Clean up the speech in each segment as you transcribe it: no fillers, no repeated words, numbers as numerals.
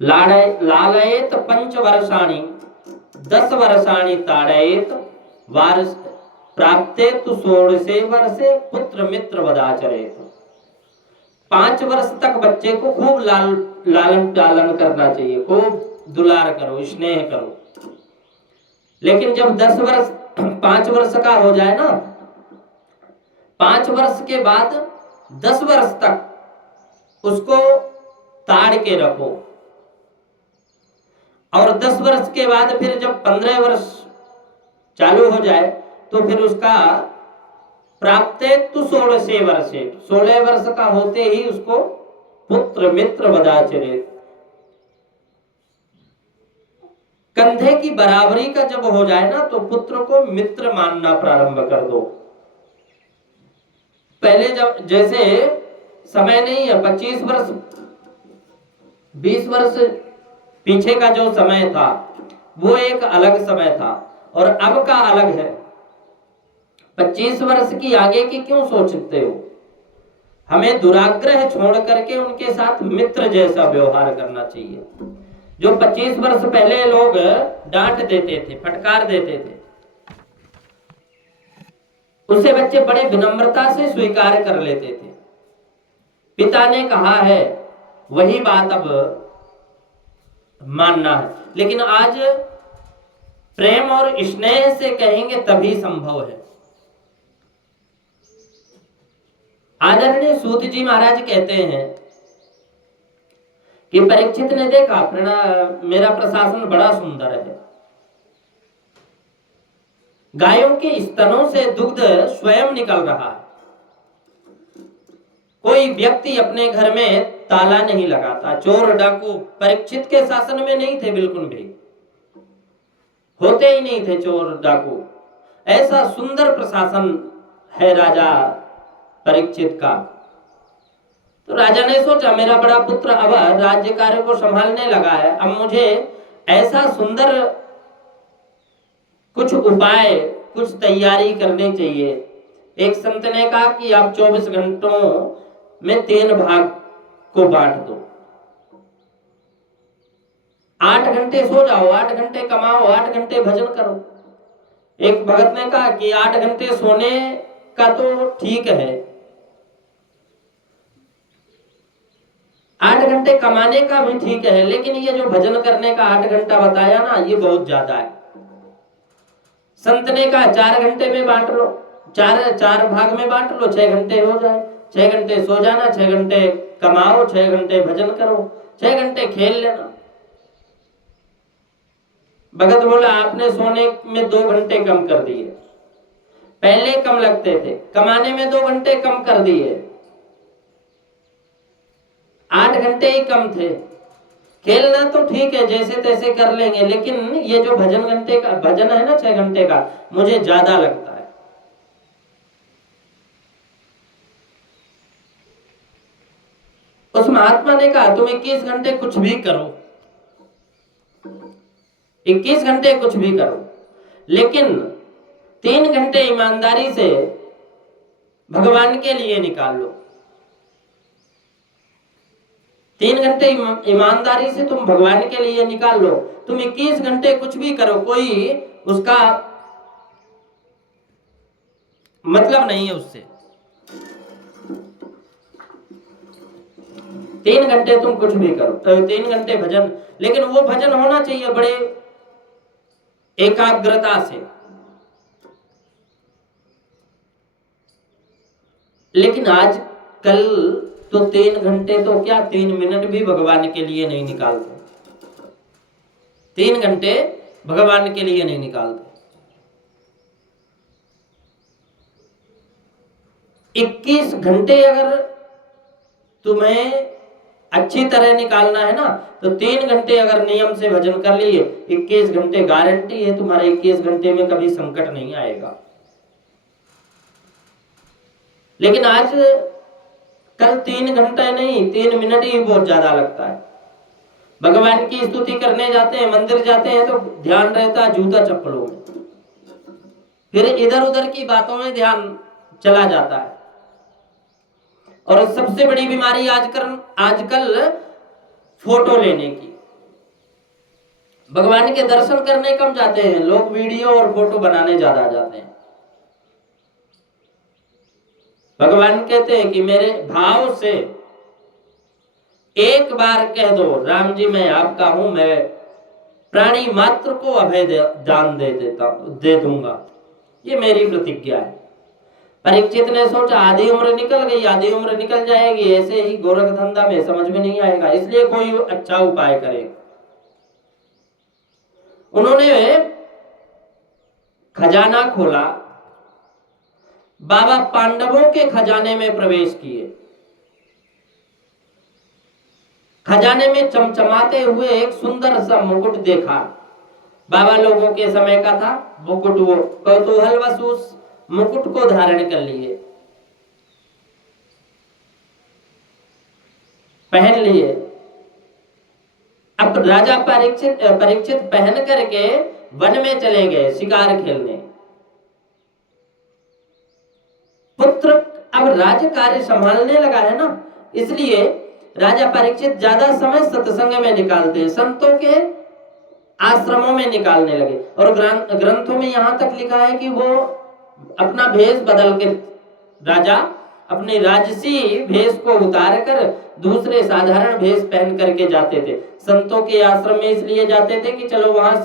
लालयेत 5 वर्षाणि 10 वर्षाणि ताड़येत वारस प्राप्ते तु 16 वर्षे पुत्र मित्र वदाचरेत। 5 वर्ष तक बच्चे को खूब लालन पालन करना चाहिए, खूब दुलार करो, स्नेह करो। लेकिन जब 10 वर्ष 5 वर्ष का हो जाए ना, 5 वर्ष के बाद 10 वर्ष तक उसको ताड़ के रखो, और 10 वर्ष के बाद फिर जब 15 वर्ष चालू हो जाए तो फिर उसका प्राप्ते तु 16 वर्षे, 16 वर्ष का होते ही उसको पुत्र मित्र वदाचरेत, कंधे की बराबरी का जब हो जाए ना तो पुत्र को मित्र मानना प्रारंभ कर दो। पहले जब जैसे समय नहीं है, 25 वर्ष 20 वर्ष पीछे का जो समय था वो एक अलग समय था और अब का अलग है। 25 वर्ष की आगे की क्यों सोचते हो? हमें दुराग्रह छोड़ करके उनके साथ मित्र जैसा व्यवहार करना चाहिए। जो 25 वर्ष पहले लोग डांट देते थे, फटकार देते थे, उसे बच्चे बड़े विनम्रता से स्वीकार कर लेते थे। पिता ने कहा है वही बात अब मानना है। लेकिन आज प्रेम और स्नेह से कहेंगे तभी संभव है। आदरणीय सूत जी महाराज कहते हैं कि परीक्षित ने देखा मेरा प्रशासन बड़ा सुंदर है, गायों के स्तनों से दुग्ध स्वयं निकल रहा है, कोई व्यक्ति अपने घर में ताला नहीं लगाता, चोर डाकू परीक्षित के शासन में नहीं थे, बिल्कुल भी होते ही नहीं थे चोर डाकू। ऐसा सुंदर प्रशासन है राजा परीक्षित का। तो राजा ने सोचा मेरा बड़ा पुत्र अब राज्य कार्य को संभालने लगा है, अब मुझे ऐसा सुंदर कुछ उपाय, कुछ तैयारी करनी चाहिए। एक संत ने कहा कि आप 24 घंटों में 3 भाग को बांट दो, 8 घंटे सो जाओ, 8 घंटे कमाओ, 8 घंटे भजन करो। एक भगत ने कहा कि 8 घंटे सोने का तो ठीक है, 8 घंटे कमाने का भी ठीक है, लेकिन ये जो भजन करने का 8 घंटा बताया ना, ये बहुत ज्यादा है। संत ने कहा 4 घंटे में बांट लो, 4 भाग में बांट लो, 6 घंटे हो जाए, 6 घंटे सो जाना, 6 घंटे कमाओ, 6 घंटे भजन करो, 6 घंटे खेल लेना। भगत बोला आपने सोने में 2 घंटे कम कर दिए, पहले कम लगते थे, कमाने में 2 घंटे कम कर दिए, 8 घंटे ही कम थे। खेलना तो ठीक है जैसे तैसे कर लेंगे, लेकिन ये जो घंटे का भजन है ना 6 घंटे का, मुझे ज्यादा लगता है। उस महात्मा ने कहा तुम 21 घंटे कुछ भी करो, 21 घंटे कुछ भी करो, लेकिन 3 घंटे ईमानदारी से भगवान के लिए निकाल लो। 3 घंटे ईमानदारी से तुम भगवान के लिए निकाल लो। तुम 21 घंटे कुछ भी करो, कोई उसका मतलब नहीं है उससे। 3 घंटे तुम कुछ भी करो, 3 घंटे भजन, लेकिन वो भजन होना चाहिए बड़े एकाग्रता से। लेकिन आज कल तो 3 घंटे तो क्या 3 मिनट भी भगवान के लिए नहीं निकालते, 3 घंटे भगवान के लिए नहीं निकालते। 21 घंटे अगर तुम्हें अच्छी तरह निकालना है ना, तो 3 घंटे अगर नियम से भजन कर लिए, 21 घंटे गारंटी है तुम्हारे 21 घंटे में कभी संकट नहीं आएगा। लेकिन आज कल 3 घंटा नहीं, 3 मिनट ही बहुत ज्यादा लगता है। भगवान की स्तुति करने जाते हैं, मंदिर जाते हैं तो ध्यान रहता है जूता चप्पलों में, फिर इधर उधर की बातों में ध्यान चला जाता है। और सबसे बड़ी बीमारी आजकल फोटो लेने की, भगवान के दर्शन करने कम जाते हैं लोग, वीडियो और फोटो बनाने ज्यादा जाते हैं। भगवान कहते हैं कि मेरे भाव से एक बार कह दो राम जी मैं आपका हूं, मैं प्राणी मात्र को अभय दान दे दूंगा, ये मेरी प्रतिज्ञा है। परीक्षित ने सोचा आधी उम्र निकल गई, आधी उम्र निकल जाएगी, ऐसे ही गोरख धंधा में समझ में नहीं आएगा, इसलिए कोई अच्छा उपाय करे। उन्होंने खजाना खोला, बाबा पांडवों के खजाने में प्रवेश किए। खजाने में चमचमाते हुए एक सुंदर सा मुकुट देखा। बाबा लोगों के समय का था मुकुट, वो कौतूहलवश उस मुकुट को धारण कर लिए, पहन लिए। अब राजा परीक्षित पहन करके वन में चले गए शिकार खेलने। पुत्र अब राज्य कार्य संभालने लगा है ना, इसलिए राजा परीक्षित ज्यादा समय सत्संग में निकालते हैं, संतों के आश्रमों में निकालने लगे। और ग्रंथों में यहां तक लिखा है कि वो अपना भेष बदल के, राजा अपने राजसी भेष को उतार कर दूसरे साधारण भेष पहन करके जाते थे। संतों के आश्रम में इसलिए जाते थे कि चलो वहां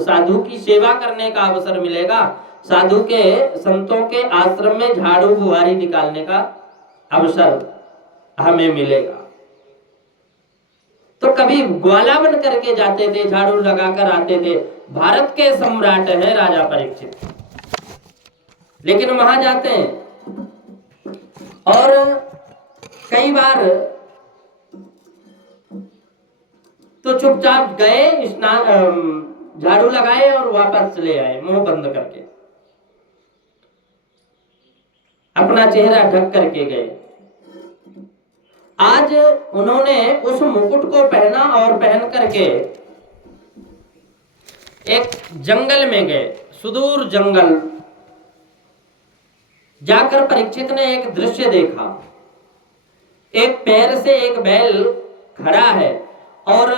साधु की सेवा करने का अवसर मिलेगा, साधु के संतों के आश्रम में झाड़ू बुहारी निकालने का अवसर हमें मिलेगा। तो कभी ग्वाला बन करके जाते थे, झाड़ू लगाकर आते थे। भारत के सम्राट हैं राजा परीक्षित, लेकिन वहां जाते हैं और कई बार तो चुपचाप गए, स्नान झाड़ू लगाए और वापस चले आए मुंह बंद करके, अपना चेहरा ढक करके गए। आज उन्होंने उस मुकुट को पहना और पहन करके एक जंगल में गए, सुदूर जंगल जाकर परीक्षित ने एक दृश्य देखा। एक पैर से एक बैल खड़ा है और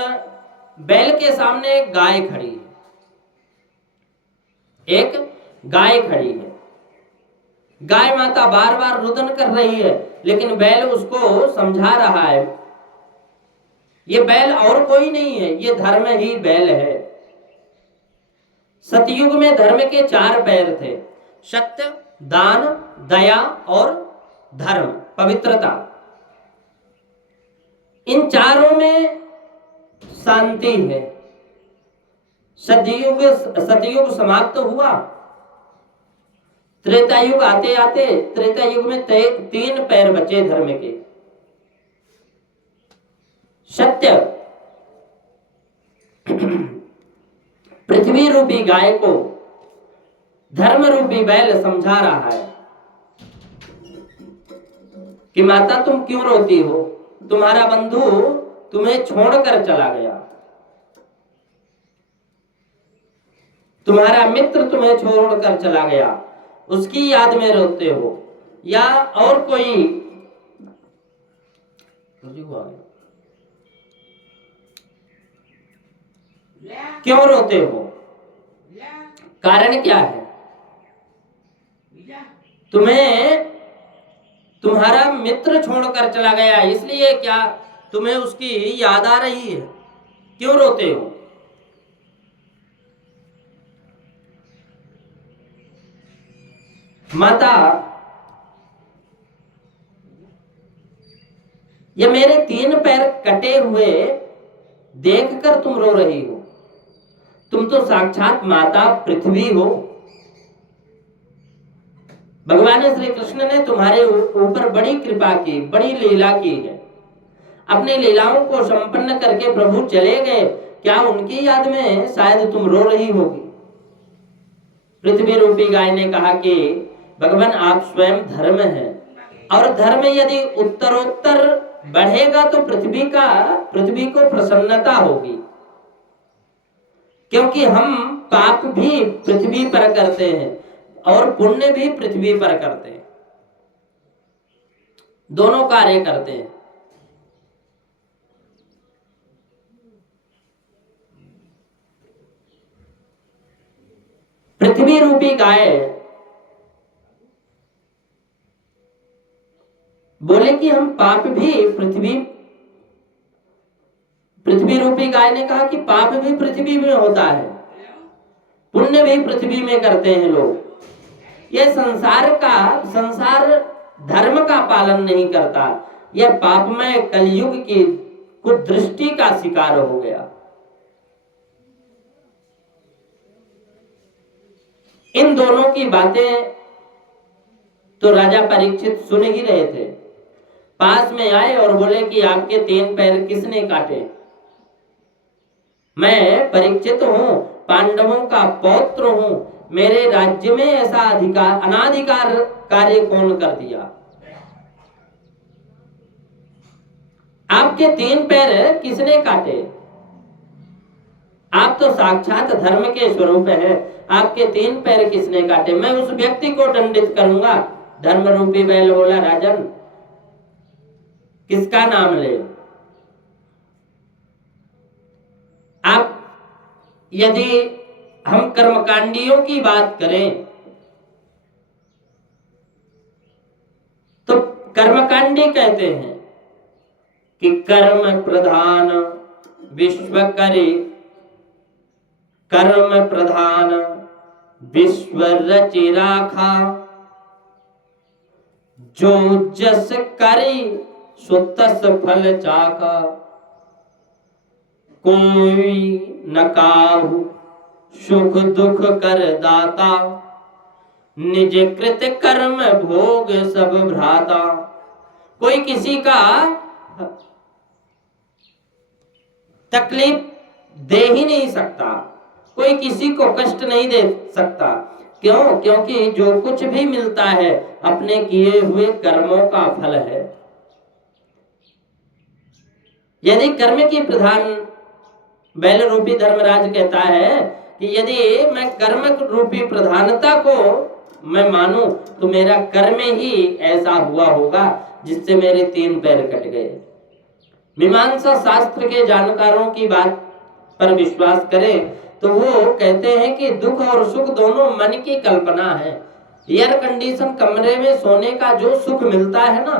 बैल के सामने एक गाय खड़ी है, एक गाय खड़ी है। गाय माता बार बार रुदन कर रही है, लेकिन बैल उसको समझा रहा है ये बैल और कोई नहीं है, ये धर्म ही बैल है। सतयुग में धर्म के 4 पैर थे, सत्य, दान, दया और धर्म, पवित्रता। इन चारों में शांति है। सतयुग समाप्त हुआ, त्रेता युग आते आते त्रेता युग में 3 पैर बचे धर्म के, सत्य पृथ्वी रूपी गाय को धर्म रूपी बैल समझा रहा है कि माता तुम क्यों रोती हो, तुम्हारा बंधु तुम्हें छोड़कर चला गया, तुम्हारा मित्र तुम्हें छोड़कर चला गया, उसकी याद में रोते हो, या और कोई क्यों रोते हो, कारण क्या है? तुम्हें तुम्हारा मित्र छोड़कर चला गया, इसलिए क्या तुम्हें उसकी याद आ रही है, क्यों रोते हो? माता ये मेरे 3 पैर कटे हुए देखकर तुम रो रही हो, तुम तो साक्षात माता पृथ्वी हो। भगवान श्री कृष्ण ने तुम्हारे ऊपर बड़ी कृपा की, बड़ी लीला की है। अपनी लीलाओं को संपन्न करके प्रभु चले गए, क्या उनकी याद में शायद तुम रो रही होगी? पृथ्वी रूपी गाय ने कहा कि भगवान आप स्वयं धर्म हैं, और धर्म यदि उत्तरोत्तर बढ़ेगा तो पृथ्वी को प्रसन्नता होगी, क्योंकि हम पाप भी पृथ्वी पर करते हैं और पुण्य भी पृथ्वी पर करते हैं, दोनों कार्य करते हैं। पृथ्वी रूपी गाय बोले कि हम पाप भी पृथ्वी रूपी गाय ने कहा कि पाप भी पृथ्वी में होता है, पुण्य भी पृथ्वी में करते हैं लोग। यह संसार धर्म का पालन नहीं करता, यह पापमय कलयुग की कुदृष्टि का शिकार हो गया। इन दोनों की बातें तो राजा परीक्षित सुन ही रहे थे। पास में आए और बोले कि आपके 3 पैर किसने काटे? मैं परीक्षित हूं, पांडवों का पौत्र हूं, मेरे राज्य में ऐसा अनाधिकार कार्य कौन कर दिया? आपके 3 पैर किसने काटे? आप तो साक्षात धर्म के स्वरूप है, आपके 3 पैर किसने काटे? मैं उस व्यक्ति को दंडित करूंगा। धर्म रूपी बैल बोला, राजन किसका नाम ले? आप यदि हम कर्मकांडियों की बात करें तो कर्मकांडी कहते हैं कि कर्म प्रधान विश्व करे, कर्म प्रधान विश्व रचि राखा, जो जस करे सो तस फल चाखा, कोई न काहू सुख दुख कर दाता, निज कृत कर्म भोग सब भ्राता। कोई किसी का तकलीफ दे ही नहीं सकता, कोई किसी को कष्ट नहीं दे सकता। क्यों? क्योंकि जो कुछ भी मिलता है अपने किए हुए कर्मों का फल है। यदि कर्म की प्रधान बैल रूपी धर्मराज कहता है कि यदि मैं कर्म रूपी प्रधानता को मैं मानूं तो मेरा कर्म ही ऐसा हुआ होगा जिससे मेरे 3 पैर कट गए। मीमांसा शास्त्र के जानकारों की बात पर विश्वास करें तो वो कहते हैं कि दुख और सुख दोनों मन की कल्पना है। एयर कंडीशन कमरे में सोने का जो सुख मिलता है ना,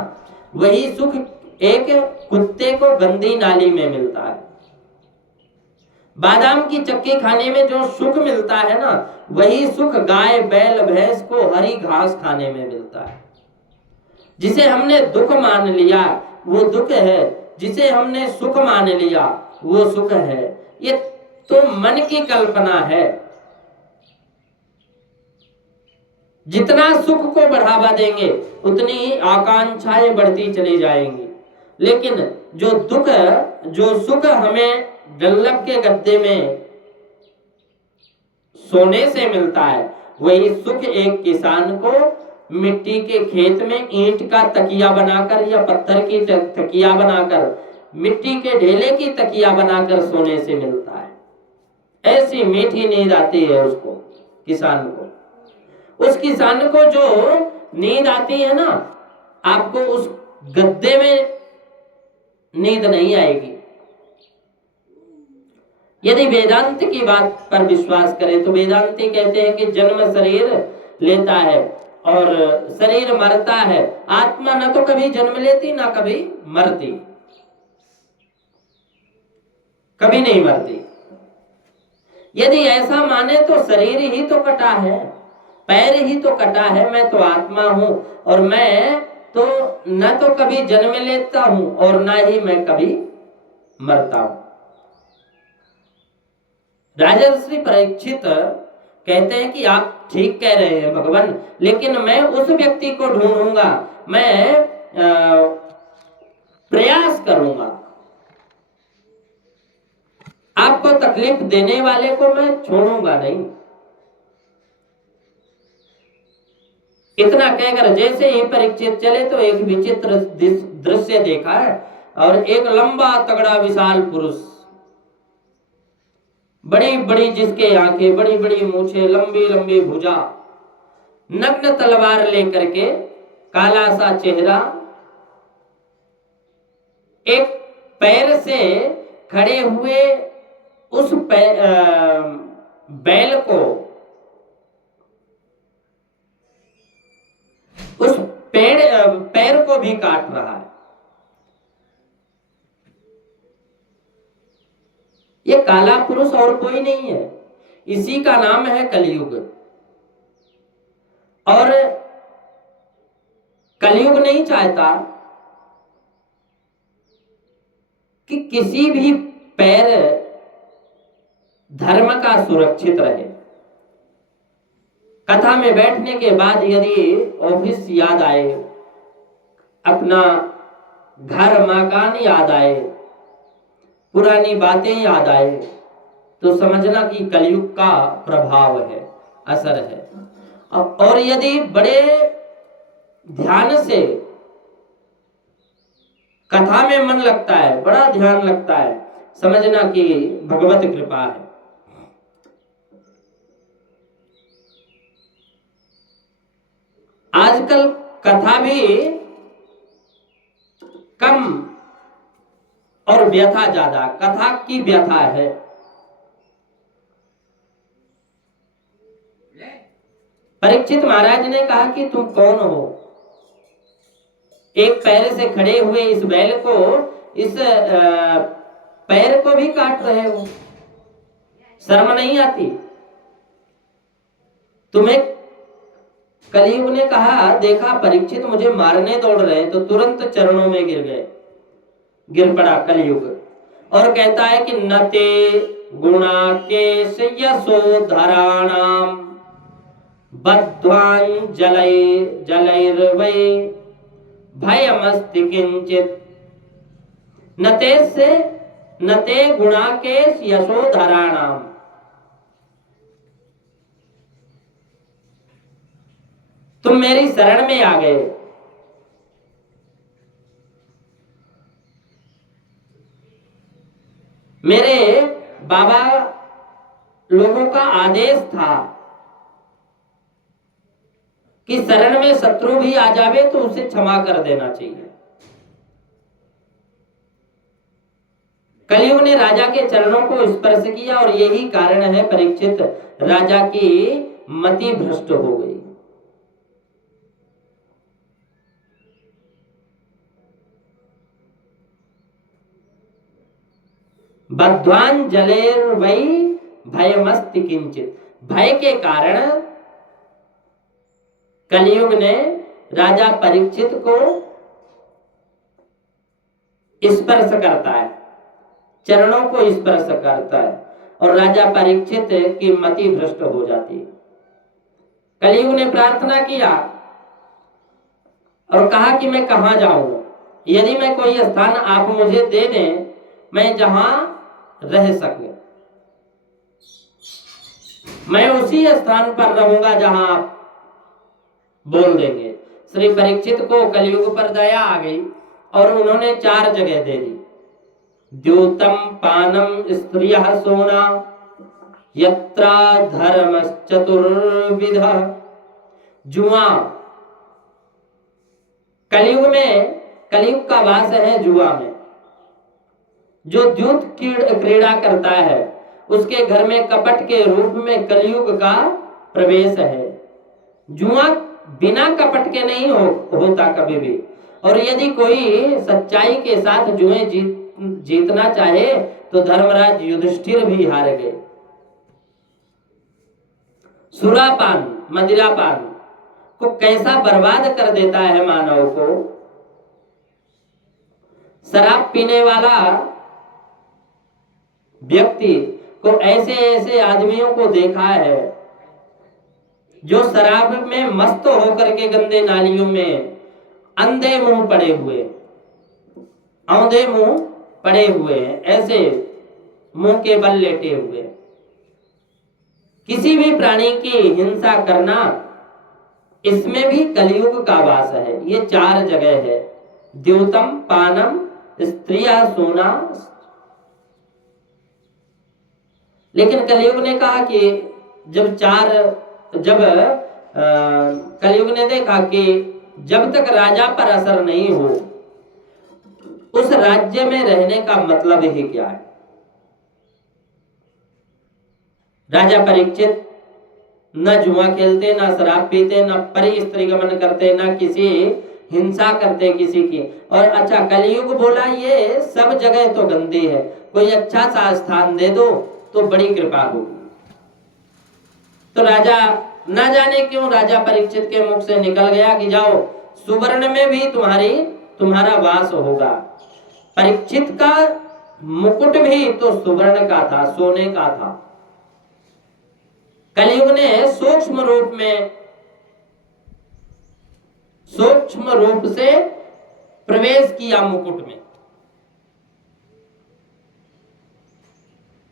वही सुख एक कुत्ते को गंदी नाली में मिलता है। बादाम की चक्की खाने में जो सुख मिलता है ना, वही सुख गाय बैल भैंस को हरी घास खाने में मिलता है। जिसे हमने दुख मान लिया वो दुख है, जिसे हमने सुख मान लिया वो सुख है। ये तो मन की कल्पना है। जितना सुख को बढ़ावा देंगे उतनी ही आकांक्षाएं बढ़ती चली जाएंगी। लेकिन जो सुख हमें डल्लब के गद्दे में सोने से मिलता है, वही सुख एक किसान को मिट्टी के खेत में ईंट का तकिया बनाकर या पत्थर की तकिया बनाकर, मिट्टी के ढेले की तकिया बनाकर सोने से मिलता है। ऐसी मीठी नींद आती है उसको, किसान को। उस किसान को जो नींद आती है ना, आपको उस गद्दे में नींद नहीं आएगी। यदि वेदांत की बात पर विश्वास करें तो वेदांती कहते हैं कि जन्म शरीर लेता है और शरीर मरता है, आत्मा न तो कभी जन्म लेती ना कभी मरती, कभी नहीं मरती। यदि ऐसा माने तो शरीर ही तो कटा है, पैर ही तो कटा है, मैं तो आत्मा हूं और मैं तो न तो कभी जन्म लेता हूं और ना ही मैं कभी मरता हूं। राजर्षि परीक्षित कहते हैं कि आप ठीक कह रहे हैं भगवान, लेकिन मैं उस व्यक्ति को ढूंढूंगा, मैं प्रयास करूंगा, आपको तकलीफ देने वाले को मैं छोड़ूंगा नहीं। इतना कहकर जैसे ही परीक्षित चले तो एक विचित्र दृश्य देखा है, और एक लंबा तगड़ा विशाल पुरुष, बड़ी बड़ी जिसके आंखें, बड़ी बड़ी मूछें, लंबी लंबी भुजा, नग्न तलवार लेकर के, काला सा चेहरा, एक पैर से खड़े हुए उस बैल को पैर को भी काट रहा है। ये काला पुरुष और कोई नहीं है, इसी का नाम है कलयुग। और कलयुग नहीं चाहता कि किसी भी पैर धर्म का सुरक्षित रहे। कथा में बैठने के बाद यदि ऑफिस याद आए, अपना घर मकान याद आए, पुरानी बातें याद आए, तो समझना कि कलयुग का प्रभाव है, असर है। और यदि बड़े ध्यान से कथा में मन लगता है, बड़ा ध्यान लगता है, समझना कि भगवत कृपा है। आजकल कथा भी कम और व्यथा ज्यादा, कथा की व्यथा है। परीक्षित महाराज ने कहा कि तुम कौन हो? एक पैर से खड़े हुए इस बैल को, इस पैर को भी काट रहे हो, शर्म नहीं आती तुम्हें? कलयुग ने कहा, देखा परीक्षित मुझे मारने दौड़ रहे, तो तुरंत चरणों में गिर पड़ा कलयुग। और कहता है कि नते गुणा के यशोधराणाम बद्ध्वान् जलैर्वै भयमस्ति किंचित। नते गुणा के यशोधराणाम, तुम मेरी शरण में आ गए। मेरे बाबा लोगों का आदेश था कि शरण में शत्रु भी आ जावे तो उसे क्षमा कर देना चाहिए। कलयुग ने राजा के चरणों को स्पर्श किया और यही कारण है परीक्षित, राजा की मति भ्रष्ट हो गई। बद्ध्वान् जलैर्वै भयमस्ति किंचित, भय के कारण कलयुग ने राजा परीक्षित को स्पर्श करता है, चरणों को स्पर्श करता है, और राजा परीक्षित की मति भ्रष्ट हो जाती है। कलयुग ने प्रार्थना किया और कहा कि मैं कहां जाऊं? यदि मैं कोई स्थान आप मुझे दे दें, मैं जहां रह सकूं, मैं उसी स्थान पर रहूंगा जहां आप बोल देंगे। श्री परीक्षित को कलयुग पर दया आ गई और उन्होंने 4 जगह दे दी। द्यूतम पानम स्त्रियः सोना यत्रा धर्मश्चतुर्विध। जुआ, कलयुग का वास है जुआ में। जो द्यूत क्रीड़ा करता है उसके घर में कपट के रूप में कलयुग का प्रवेश है। जुआ बिना कपट के नहीं होता कभी भी। और यदि कोई सच्चाई के साथ जुए जीतना चाहे तो धर्मराज युधिष्ठिर भी हार गए। सुरापान, मदिरापान को कैसा बर्बाद कर देता है मानव को। शराब पीने वाला व्यक्ति को ऐसे आदमियों को देखा है जो शराब में मस्त होकर के गंदे नालियों में अंधे मुंह पड़े हुए, औंधे मुंह पड़े हुए हैं, ऐसे मुंह के बल लेटे हुए। किसी भी प्राणी की हिंसा करना, इसमें भी कलयुग का वास है। ये 4 जगह है, द्यूतम पानम स्त्रिया सोना। लेकिन कलयुग ने कहा कि जब कलयुग ने देखा कि जब तक राजा पर असर नहीं हो उस राज्य में रहने का मतलब ही क्या है। राजा परीक्षित न जुआ खेलते, न शराब पीते, न परी स्त्री गमन करते, न किसी हिंसा करते किसी की। और अच्छा, कलयुग बोला ये सब जगह तो गंदी है, कोई अच्छा सा स्थान दे दो तो बड़ी कृपा होगी। तो राजा ना जाने क्यों राजा परीक्षित के मुख से निकल गया कि जाओ सुवर्ण में भी तुम्हारा वास होगा। परीक्षित का मुकुट भी तो सुवर्ण का था, सोने का था। कलयुग ने सूक्ष्म रूप से प्रवेश किया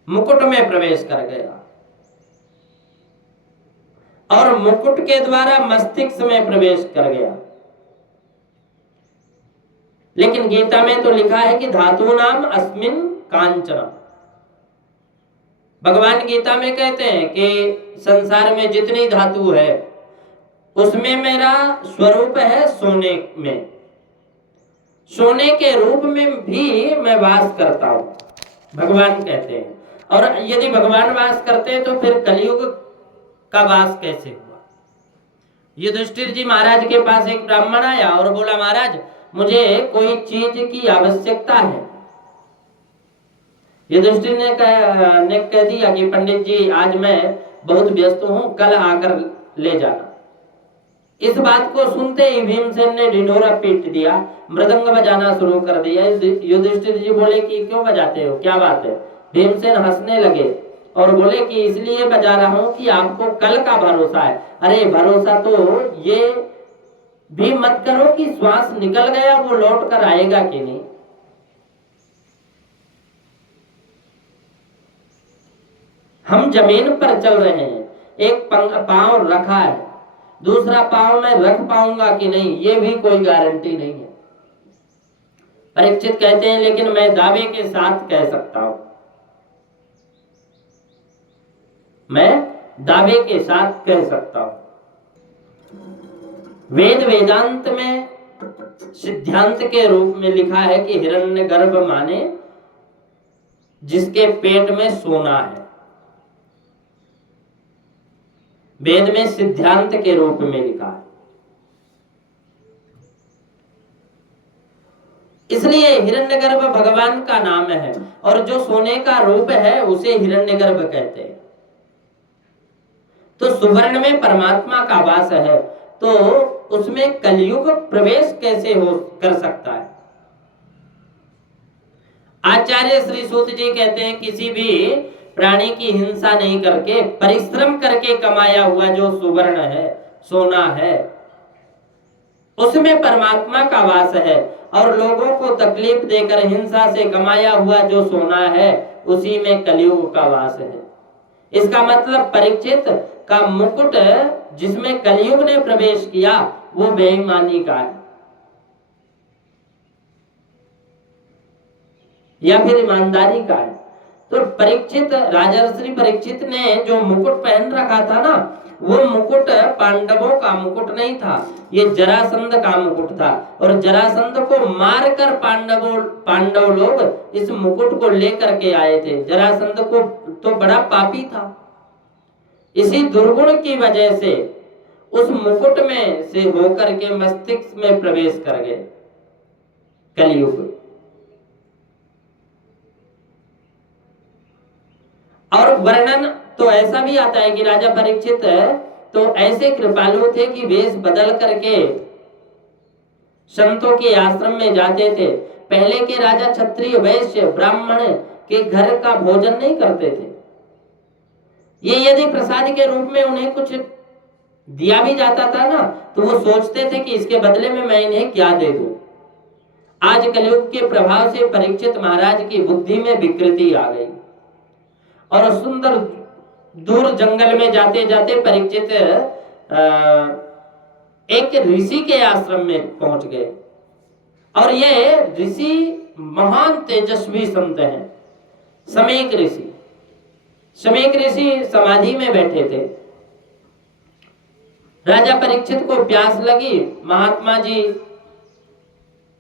मुकुट में प्रवेश कर गया और मुकुट के द्वारा मस्तिष्क में प्रवेश कर गया। लेकिन गीता में तो लिखा है कि धातु नाम अस्मिन कांचन। भगवान गीता में कहते हैं कि संसार में जितनी धातु है उसमें मेरा स्वरूप है सोने में, सोने के रूप में भी मैं वास करता हूं, भगवान कहते हैं। और यदि भगवान वास करते हैं तो फिर कलयुग का वास कैसे हुआ? युधिष्ठिर जी महाराज के पास एक ब्राह्मण आया और बोला, महाराज मुझे कोई चीज की आवश्यकता है। युधिष्ठिर ने कह दिया कि पंडित जी आज मैं बहुत व्यस्त हूं, कल आकर ले जाना। इस बात को सुनते ही भीमसेन ने ढिंढोरा पीट दिया, मृदंग बजाना शुरू कर दिया। युधिष्ठिर जी बोले कि क्यों बजाते हो, क्या बात है? भीमसेन हंसने लगे और बोले कि इसलिए बजा रहा हूं कि आपको कल का भरोसा है। अरे भरोसा तो ये भी मत करो कि श्वास निकल गया वो लौट कर आएगा कि नहीं। हम जमीन पर चल रहे हैं, एक पांव रखा है, दूसरा पांव मैं रख पाऊंगा कि नहीं ये भी कोई गारंटी नहीं है। परीक्षित कहते हैं लेकिन मैं दावे के साथ कह सकता हूं, मैं दावे के साथ कह सकता हूं। वेद वेदांत में सिद्धांत के रूप में लिखा है कि हिरण्यगर्भ माने जिसके पेट में सोना है। वेद में सिद्धांत के रूप में लिखा है। इसलिए हिरण्यगर्भ भगवान का नाम है और जो सोने का रूप है उसे हिरण्यगर्भ कहते हैं। तो सुवर्ण में परमात्मा का वास है, तो उसमें कलयुग प्रवेश कैसे कर सकता है? आचार्य श्री सूत जी कहते हैं किसी भी प्राणी की हिंसा नहीं करके परिश्रम करके कमाया हुआ जो सुवर्ण है, सोना है, उसमें परमात्मा का वास है। और लोगों को तकलीफ देकर हिंसा से कमाया हुआ जो सोना है उसी में कलयुग का वास है। इसका मतलब परीक्षित का मुकुट जिसमें कलयुग ने प्रवेश किया वो बेईमानी का है या फिर ईमानदारी का है। तो परीक्षित, राजर्षि परीक्षित ने जो मुकुट पहन रखा था ना, वो मुकुट पांडवों का मुकुट नहीं था, ये जरासंध का मुकुट था। और जरासंध को मारकर पांडव लोग इस मुकुट को लेकर के आए थे। जरासंध को तो बड़ा पापी था, इसी दुर्गुण की वजह से उस मुकुट में से होकर के मस्तिष्क में प्रवेश कर गए कलयुग। और वर्णन तो ऐसा भी आता है कि राजा परीक्षित तो ऐसे कृपालु थे कि वेश बदल करके संतों के आश्रम में जाते थे। पहले के राजा क्षत्रिय वैश्य ब्राह्मण के घर का भोजन नहीं करते थे। ये यदि प्रसाद के रूप में उन्हें कुछ दिया भी जाता था ना, तो वो सोचते थे कि इसके बदले में मैं इन्हें क्या दे दूं। आज कलयुग के प्रभाव से परीक्षित महाराज की बुद्धि में विकृति आ गई और सुंदर दूर जंगल में जाते जाते परीक्षित एक ऋषि के आश्रम में पहुंच गए। और ये ऋषि महान तेजस्वी संत हैं, समेक ऋषि। समेक ऋषि समाधि में बैठे थे। राजा परीक्षित को प्यास लगी, महात्मा जी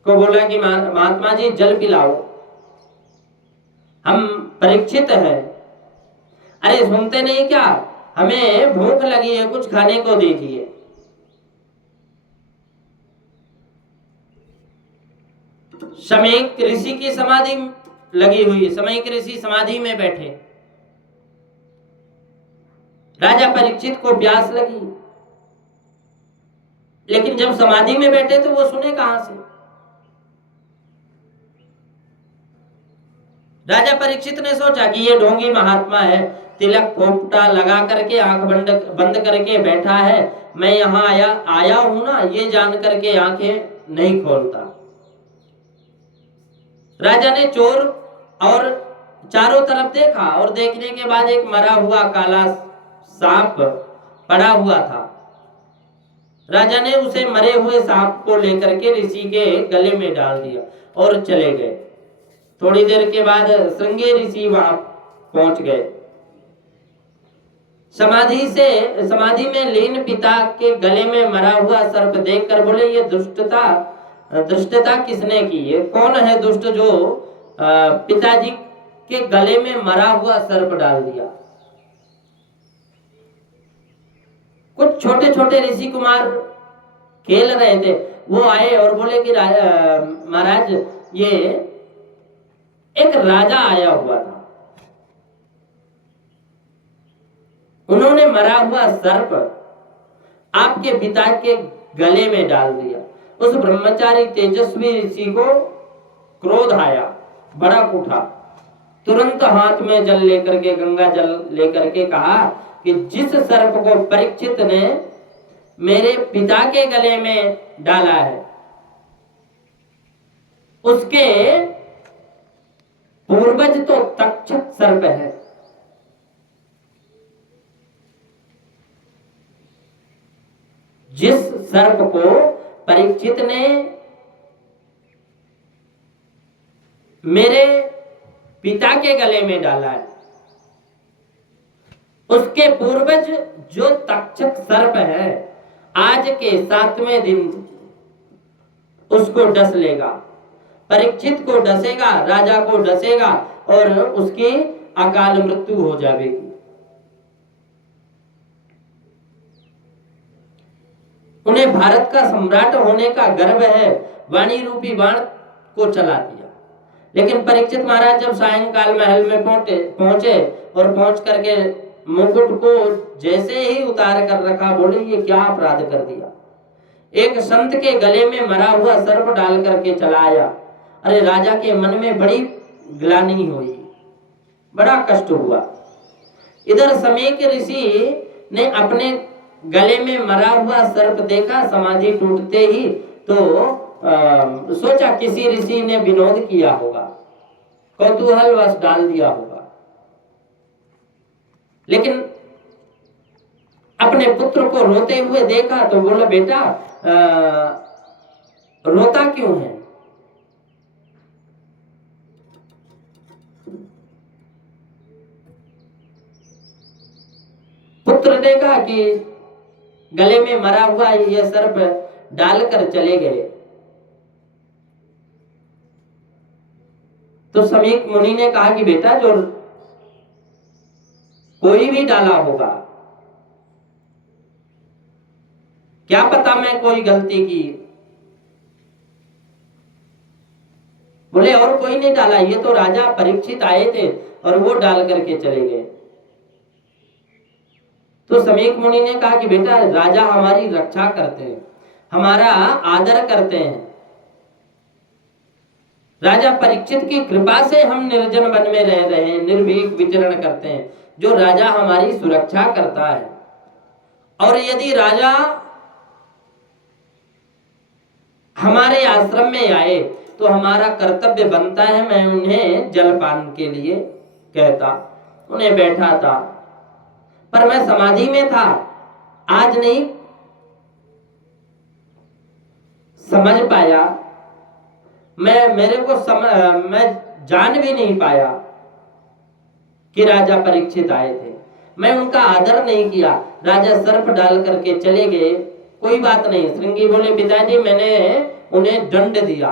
को बोला कि महात्मा जी जल पिलाओ, हम परीक्षित हैं। अरे सुनते नहीं क्या, हमें भूख लगी है, कुछ खाने को दीजिए। समीक ऋषि की समाधि लगी हुई है, समीक ऋषि समाधि में बैठे। राजा परीक्षित को प्यास लगी, लेकिन जब समाधि में बैठे तो वो सुने कहां से? राजा परीक्षित ने सोचा कि ये ढोंगी महात्मा है, तिलक पोपटा लगा करके आंख बंद करके बैठा है, मैं यहां आया हूं ना, ये जान करके आंखें नहीं खोलता। राजा ने चोर और चारों तरफ देखा और देखने के बाद एक मरा हुआ काला सांप पड़ा हुआ था। राजा ने उसे मरे हुए सांप को लेकर के ऋषि के गले में डाल दिया और चले गए। थोड़ी देर के बाद श्रृंगी ऋषि वहां पहुंच गए। समाधि में लीन पिता के गले में मरा हुआ सर्प देखकर बोले, ये दुष्टता किसने की? ये कौन है दुष्ट जो पिताजी के गले में मरा हुआ सर्प डाल दिया? कुछ छोटे छोटे ऋषि कुमार खेल रहे थे, वो आए और बोले कि महाराज, ये एक राजा आया हुआ था, उन्होंने मरा हुआ सर्प आपके पिता के गले में डाल दिया। उस ब्रह्मचारी तेजस्वी ऋषि को क्रोध आया, भड़क उठा, तुरंत हाथ में जल लेकर के, गंगा जल लेकर के कहा कि जिस सर्प को परीक्षित ने मेरे पिता के गले में डाला है, उसके पूर्वज तो तक्षक सर्प है। जिस सर्प को परीक्षित ने मेरे पिता के गले में डाला है, उसके पूर्वज जो तक्षक सर्प है, आज के 7वें दिन उसको डस लेगा, परीक्षित को डसेगा, राजा को डसेगा और उसकी अकाल मृत्यु हो जाएगी। उन्हें भारत का सम्राट होने का गर्व है, वाणी रूपी बाण को चला दिया। लेकिन परीक्षित महाराज जब सायंकाल महल में पहुंचे और पहुंच करके मुकुट को जैसे ही उतार कर रखा, बोले ये क्या अपराध कर दिया? एक संत के गले में मरा हुआ सर्प डाल करके चला आया। अरे राजा के मन में बड़ी ग्लानि हुई, बड़ा कष्ट हुआ। इधर समीक ऋषि ने अपने गले में मरा हुआ सर्प देखा समाधि टूटते ही, तो सोचा किसी ऋषि ने विनोद किया होगा, कौतूहलवश डाल दिया होगा। लेकिन अपने पुत्र को रोते हुए देखा तो बोला, बेटा रोता क्यों है? पुत्र ने कहा कि गले में मरा हुआ यह सर्प डालकर चले गए। तो समीक मुनि ने कहा कि बेटा, जो कोई भी डाला होगा, क्या पता मैं कोई गलती की। बोले और कोई नहीं डाला, ये तो राजा परीक्षित आए थे और वो डाल करके चले गए। तो समीक मुनि ने कहा कि बेटा, राजा हमारी रक्षा करते हैं, हमारा आदर करते हैं, राजा परीक्षित की कृपा से हम निर्जन वन में रह रहे हैं, निर्भीक विचरण करते हैं, जो राजा हमारी सुरक्षा करता है। और यदि राजा हमारे आश्रम में आए तो हमारा कर्तव्य बनता है, मैं उन्हें जलपान के लिए कहता, उन्हें बैठाता। पर मैं समाधि में था, आज नहीं समझ पाया, मैं जान भी नहीं पाया कि राजा परीक्षित आए थे। मैं उनका आदर नहीं किया, राजा सर्प डाल करके चले गए, कोई बात नहीं। श्रृंगी बोले, पिताजी मैंने उन्हें दंड दिया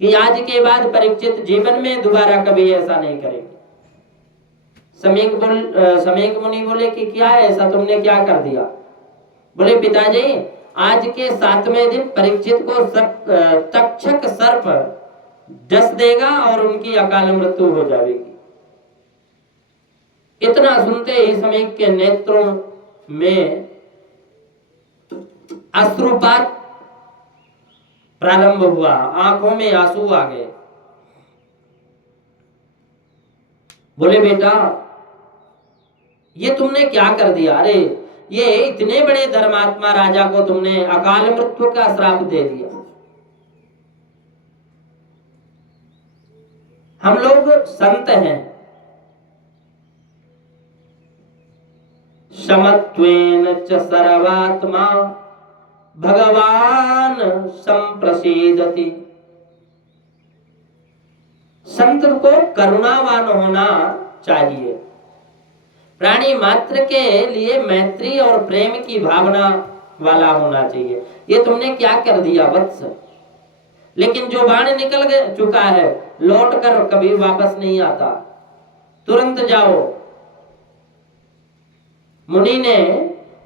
कि आज के बाद परीक्षित जीवन में दोबारा कभी ऐसा नहीं करेंगे। समीक मुनि बोले कि क्या ऐसा तुमने क्या कर दिया? बोले पिताजी, आज के 7वें दिन परीक्षित को तक्षक सर्प डस देगा और उनकी अकाल मृत्यु हो जाएगी। इतना सुनते ही समीक के नेत्रों में अश्रुपात प्रारंभ हुआ, आंखों में आंसू आ गए। बोले बेटा ये तुमने क्या कर दिया? अरे ये इतने बड़े धर्मात्मा राजा को तुमने अकाल मृत्यु का श्राप दे दिया। हम लोग संत हैं, समत्वेन च सर्वात्मा भगवान संप्रसीदति। संत को करुणावान होना चाहिए, प्राणी मात्र के लिए मैत्री और प्रेम की भावना वाला होना चाहिए। ये तुमने क्या कर दिया वत्स? लेकिन जो बाण निकल चुका है लौट कर कभी वापस नहीं आता, तुरंत जाओ।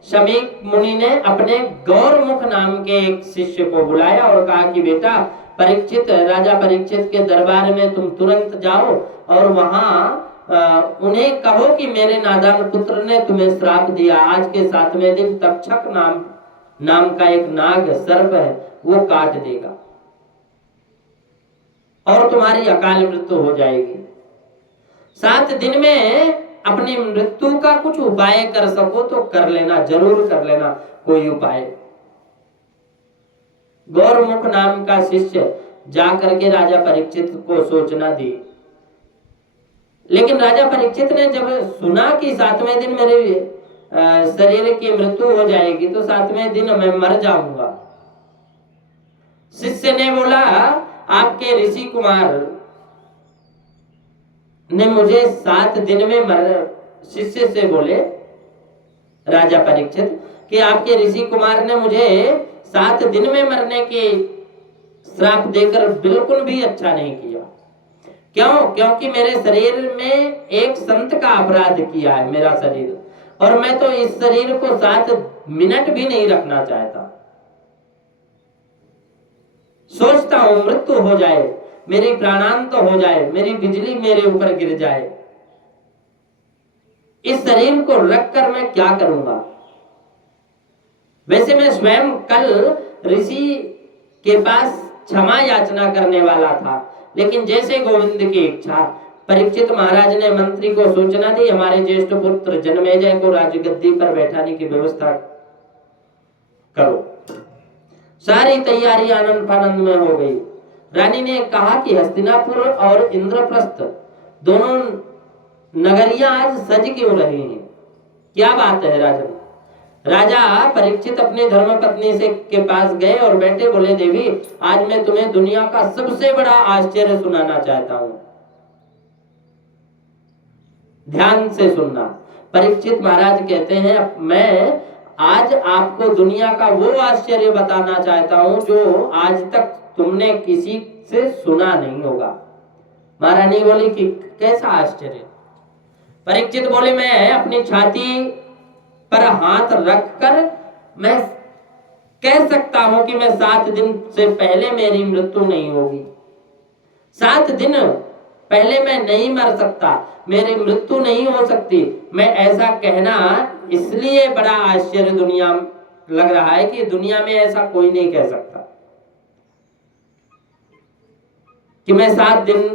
शमीक मुनि ने अपने गौरमुख नाम के एक शिष्य को बुलाया और कहा कि बेटा परीक्षित, राजा परीक्षित के दरबार में तुम तुरंत जाओ और वहां उन्हें कहो कि मेरे नादान पुत्र ने तुम्हें श्राप दिया। आज के 7वें दिन तक्षक नाम का एक नाग सर्प है, वो काट देगा और तुम्हारी अकाल मृत्यु हो जाएगी। 7 दिन में अपनी मृत्यु का कुछ उपाय कर सको तो कर लेना, जरूर कर लेना कोई उपाय। गौरमुख नाम का शिष्य जाकर के राजा परीक्षित को सूचना दी। लेकिन राजा परीक्षित ने जब सुना कि 7वें दिन मेरे शरीर की मृत्यु हो जाएगी तो 7वें दिन मैं मर जाऊंगा। शिष्य ने बोला आपके ऋषि कुमार ने मुझे 7 दिन में शिष्य से बोले राजा परीक्षित कि आपके ऋषि कुमार ने मुझे 7 दिन में मरने के श्राप देकर बिल्कुल भी अच्छा नहीं किया। क्यों? क्योंकि मेरे शरीर में एक संत का अपराध किया है मेरा शरीर, और मैं तो इस शरीर को 7 मिनट भी नहीं रखना चाहता। सोचता हूं मृत्यु हो जाए, मेरी प्राणांत हो जाए, मेरी बिजली मेरे ऊपर गिर जाए, इस शरीर को रखकर मैं क्या करूंगा? वैसे मैं स्वयं कल ऋषि के पास क्षमा याचना करने वाला था, लेकिन जैसे गोविंद की इच्छा, परीक्षित महाराज ने मंत्री को सूचना दी हमारे ज्येष्ठ पुत्र जन्मेजय को राजगद्दी पर बैठाने की व्यवस्था करो। सारी तैयारी आनंद फानंद में हो गई। रानी ने कहा कि हस्तिनापुर और इंद्रप्रस्थ दोनों नगरियां आज सज क्यों रही हैं? क्या बात है राजन? राजा परीक्षित अपनी धर्मपत्नी से के पास गए और बैठे, बोले देवी आज मैं तुम्हें दुनिया का सबसे बड़ा आश्चर्य सुनाना चाहता हूं, ध्यान से सुनना। परीक्षित महाराज कहते हैं मैं आज आपको दुनिया का वो आश्चर्य बताना चाहता हूं जो आज तक तुमने किसी से सुना नहीं होगा। महारानी बोली कि कैसा आश्चर्य? परीक्षित बोले मैं अपनी छाती पर हाथ रखकर मैं कह सकता हूं कि मैं 7 दिन से पहले मेरी मृत्यु नहीं होगी, 7 दिन पहले मैं नहीं मर सकता, मेरी मृत्यु नहीं हो सकती। मैं ऐसा कहना इसलिए बड़ा आश्चर्य दुनिया लग रहा है कि दुनिया में ऐसा कोई नहीं कह सकता कि मैं 7 दिन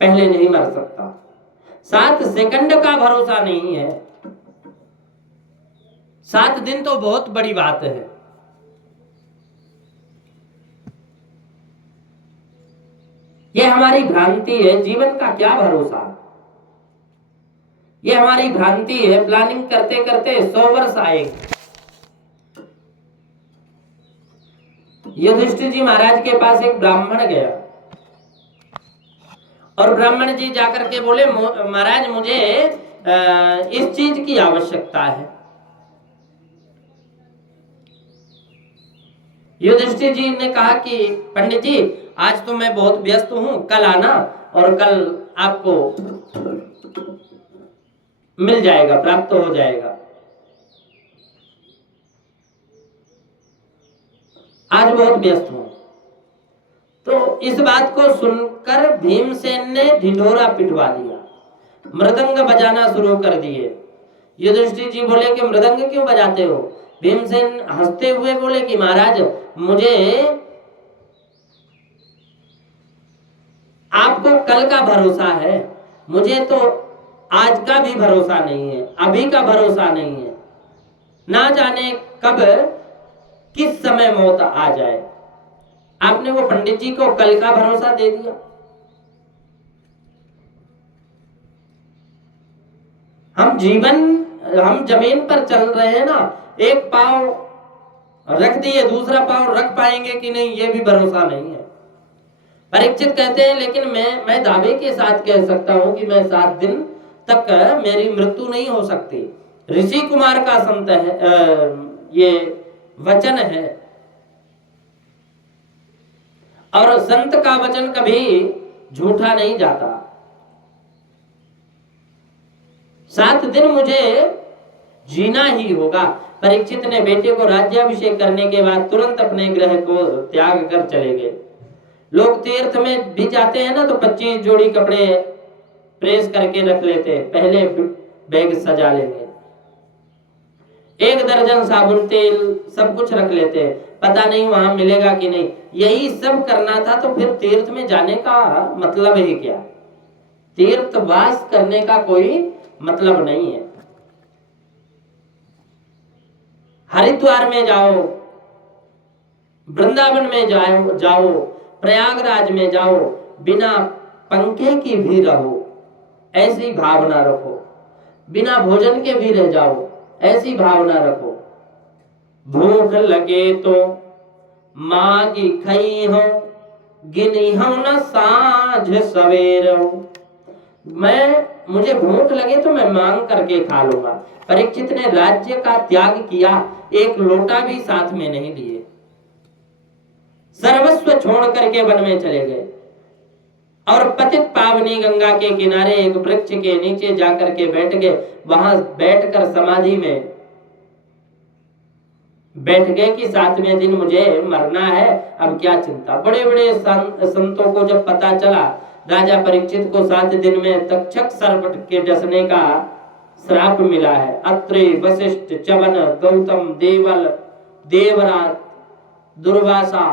पहले नहीं मर सकता। 7 सेकंड का भरोसा नहीं है, 7 दिन तो बहुत बड़ी बात है। यह हमारी भ्रांति है, जीवन का क्या भरोसा? यह हमारी भ्रांति है, प्लानिंग करते करते 100 वर्ष आएंगे। युधिष्ठिर जी महाराज के पास एक ब्राह्मण गया और ब्राह्मण जी जाकर के बोले महाराज मुझे इस चीज की आवश्यकता है। युधिष्ठिर जी ने कहा कि पंडित जी आज तो मैं बहुत व्यस्त हूं, कल आना और कल आपको मिल जाएगा, प्राप्त हो जाएगा। आज बहुत व्यस्त हूं। तो इस बात को सुनकर भीमसेन ने ढिंढोरा पिटवा दिया, मृदंग बजाना शुरू कर दिए। युधिष्ठिर जी बोले कि मृदंग क्यों बजाते हो? भीमसेन हंसते हुए बोले कि महाराज, मुझे आपको कल का भरोसा है, मुझे तो आज का भी भरोसा नहीं है, अभी का भरोसा नहीं है, ना जाने कब किस समय मौत आ जाए। आपने वो पंडित जी को कल का भरोसा दे दिया। हम जमीन पर चल रहे हैं ना, एक पांव रख दिए, दूसरा पांव रख पाएंगे कि नहीं ये भी भरोसा नहीं है। परीक्षित कहते हैं लेकिन मैं दावे के साथ कह सकता हूं कि मैं 7 दिन तक मेरी मृत्यु नहीं हो सकती। ऋषि कुमार का संत है, ये वचन है, और संत का वचन कभी झूठा नहीं जाता। 7 दिन मुझे जीना ही होगा। परीक्षित ने बेटे को राज्याभिषेक करने के बाद तुरंत अपने गृह को त्याग कर चले गए। लोग तीर्थ में भी जाते हैं ना, तो 25 जोड़ी कपड़े प्रेस करके रख लेते हैं, पहले बैग सजा लेंगे, 1 दर्जन साबुन तेल सब कुछ रख लेते हैं, पता नहीं वहां मिलेगा कि नहीं। यही सब करना था तो फिर तीर्थ में जाने का मतलब ही क्या? तीर्थवास करने का कोई मतलब नहीं है। हरिद्वार में जाओ, वृंदावन में जाओ, प्रयागराज में जाओ, बिना पंखे की भी रहो, ऐसी भावना रखो। बिना भोजन के भी रह जाओ, ऐसी भावना रखो। भूख लगे तो मागी खई हो, गिनी हो न साँझ सवेर। मुझे भूख लगे तो मैं मांग करके खा लूंगा। परीक्षित ने राज्य का त्याग किया, 1 लोटा भी साथ में नहीं लिए, सर्वस्व छोड़ करके वन में चले गए और पतित पावनी गंगा के किनारे एक वृक्ष के नीचे जाकर के बैठ गए। वहां बैठकर समाधि में बैठ गए कि 7वें दिन मुझे मरना है, अब क्या चिंता। बड़े बड़े संतों को जब पता चला राजा परीक्षित को 7 दिन में तक्षक सर्प के डसने का श्राप मिला है, अत्रि, वशिष्ठ, च्यवन, गौतम, देवल, देवरात, दुर्वासा,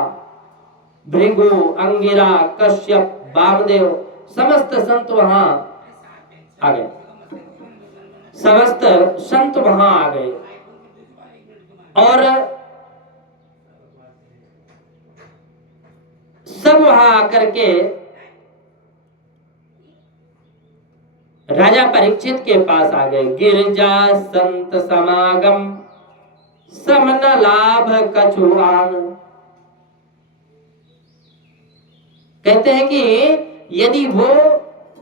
भृगु, अंगिरा, कश्यप, वामदेव, समस्त संत वहां आ गए। समस्त संत वहां आ गए और सब वहां आकर के राजा परीक्षित के पास आ गए। गिरजा संत समागम समन लाभ कछुआन। कहते हैं कि यदि वो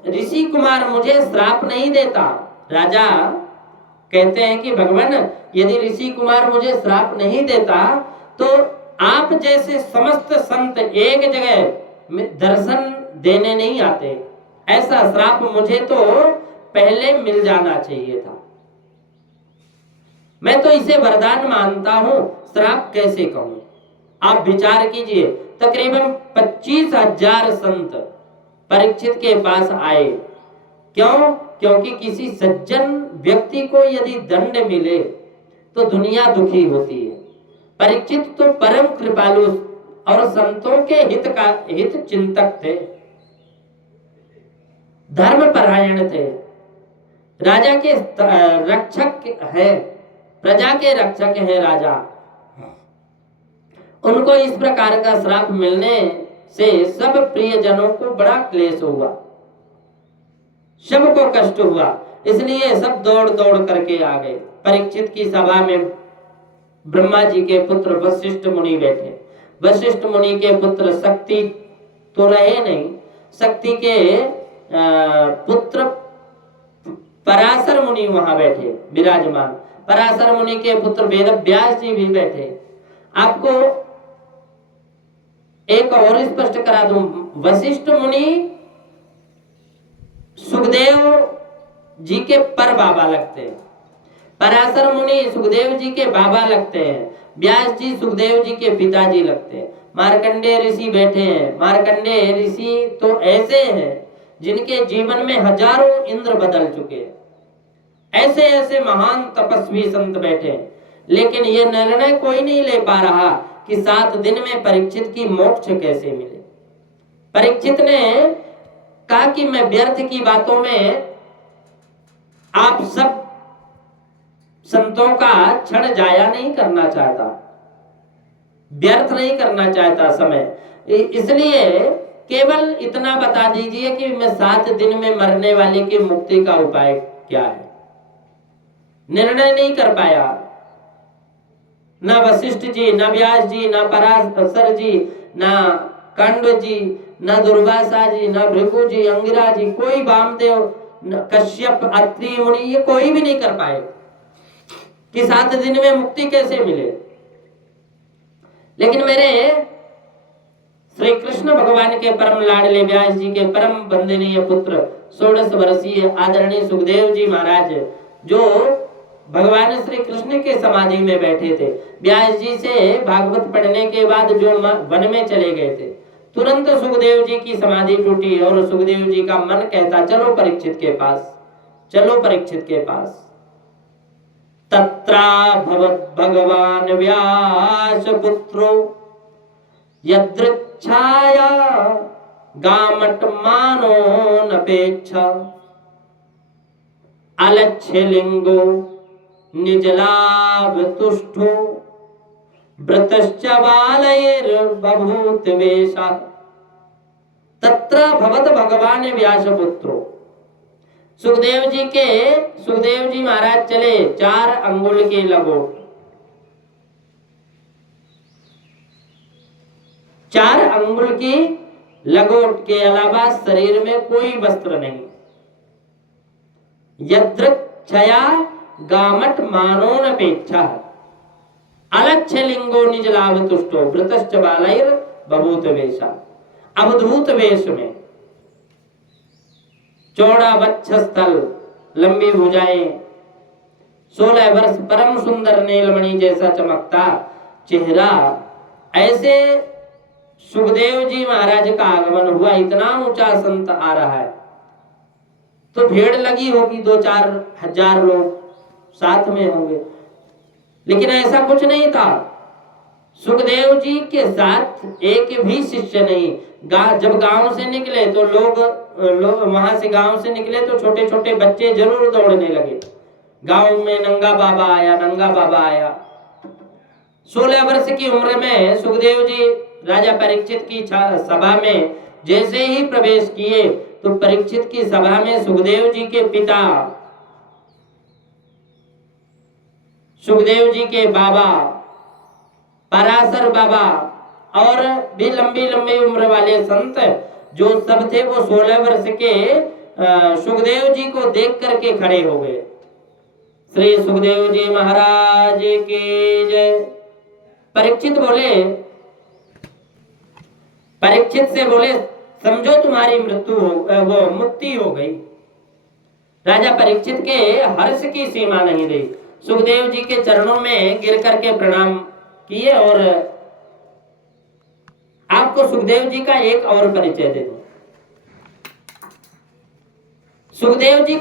ऋषि कुमार मुझे श्राप नहीं देता, राजा कहते हैं कि भगवान यदि ऋषि कुमार मुझे श्राप नहीं देता तो आप जैसे समस्त संत एक जगह दर्शन देने नहीं आते। ऐसा श्राप मुझे तो पहले मिल जाना चाहिए था। मैं तो इसे वरदान मानता हूं, श्राप कैसे कहूं? आप विचार कीजिए, तकरीबन 25,000 संत परीक्षित के पास आए। क्यों? क्योंकि किसी सज्जन व्यक्ति को यदि दंड मिले तो दुनिया दुखी होती है। परीक्षित तो परम कृपालु और संतों के हित चिंतक थे, धर्मपरायण थे, राजा के रक्षक है, प्रजा के रक्षक है राजा। उनको इस प्रकार का श्राप मिलने से सब प्रियजनों को बड़ा क्लेश हुआ, सबको कष्ट हुआ, इसलिए सब दौड़ दौड़ करके आ गए। परीक्षित की सभा में ब्रह्मा जी के पुत्र वशिष्ठ मुनि बैठे। वशिष्ठ मुनि के पुत्र शक्ति तो रहे नहीं, शक्ति के पुत्र पराशर मुनि वहां बैठे विराजमान। पराशर मुनि के पुत्र वेद व्यास जी भी बैठे। आपको एक और स्पष्ट करा दूं, वशिष्ठ मुनि सुखदेव जी के पर बाबा लगते हैं, पराशर मुनि सुखदेव जी के बाबा लगते हैं, व्यास जी सुखदेव जी के पिताजी लगते हैं। मार्कंडेय ऋषि बैठे हैं। मार्कंडेय ऋषि तो ऐसे हैं जिनके जीवन में हजारों इंद्र बदल चुके हैं, ऐसे ऐसे महान तपस्वी संत बैठे हैं, लेकिन ये निर्णय कोई नहीं ले पा रहा कि 7 दिन में परीक्षित की मोक्ष कैसे मिले। परीक्षित ने कहा कि मैं व्यर्थ की बातों में आप सब संतों का क्षण जाया नहीं करना चाहता, व्यर्थ नहीं करना चाहता समय, इसलिए केवल इतना बता दीजिए कि मैं 7 दिन में मरने वाले की मुक्ति का उपाय क्या है। निर्णय नहीं कर पाया, ना वशिष्ठ जी, ना व्यास जी, ना पराशर जी, ना कांड जी, ना दुर्वासा जी, ना भृगु जी, अंगिरा जी, कोई वामदेव, कश्यप, अत्रि मुनि, ये कोई भी नहीं कर पाए कि 7 दिन में मुक्ति कैसे मिले। लेकिन मेरे श्री कृष्ण भगवान के परम लाडले व्यास जी के परम वंदनीय पुत्र 16 वर्षीय आदरणीय सुखदेव जी महाराज, जो भगवान श्री कृष्ण के समाधि में बैठे थे, व्यास जी से भागवत पढ़ने के बाद जो वन में चले गए थे, तुरंत सुखदेव जी की समाधि टूटी और सुखदेव जी का मन कहता चलो परीक्षित के पास, चलो परीक्षित के पास। तत्रा भवत भगवान व्यास पुत्रो यदृच्छाया गामट मानो नपेक्षा अलक्ष्य लिंगो निजलाभ तुष्टो व्रतश्च बालैर्बभूत वेशा। तत्र भवत भगवान व्यास पुत्रो, सुखदेव जी महाराज चले 4 अंगुल की लंगोट, 4 अंगुल की लंगोट के अलावा शरीर में कोई वस्त्र नहीं। यदृच्छया गामट मानोनपेक्षा अलक्ष्य लिंगो निज लाभ तुष्टो व्रतश्च बालैर बभूत वेशा। अवधूत वेश में, चौड़ा वक्षस्थल, लंबी भुजाएं, 16 वर्ष, परम सुंदर नीलमणि जैसा चमकता चेहरा, ऐसे सुखदेव जी महाराज का आगमन हुआ। इतना ऊंचा संत आ रहा है तो भीड़ लगी होगी, 2-4 हजार लोग साथ में होंगे, लेकिन ऐसा कुछ नहीं था। सुखदेव जी के साथ एक भी शिष्य नहीं। जब गांव से निकले तो लोग वहां से गांव से निकले तो छोटे छोटे बच्चे जरूर दौड़ने लगे, गांव में नंगा बाबा आया, नंगा बाबा आया। 16 वर्ष की उम्र में सुखदेव जी राजा परीक्षित की सभा में जैसे ही प्रवेश किए तो परीक्षित की सभा में सुखदेव जी के पिता, सुखदेव जी के बाबा पराशर बाबा और भी लंबी लंबी उम्र वाले संत जो सब थे, वो 16 वर्ष के सुखदेव जी को देख करके खड़े हो गए। श्री सुखदेव जी महाराज की जय। परीक्षित से बोले समझो तुम्हारी मृत्यु वो मुक्ति हो गई। राजा परीक्षित के हर्ष की सीमा नहीं रही। सुखदेव जी के चरणों में गिर करके प्रणाम किए और आपको सुखदेव जी का एक और परिचय दे दूं। सुखदेव जी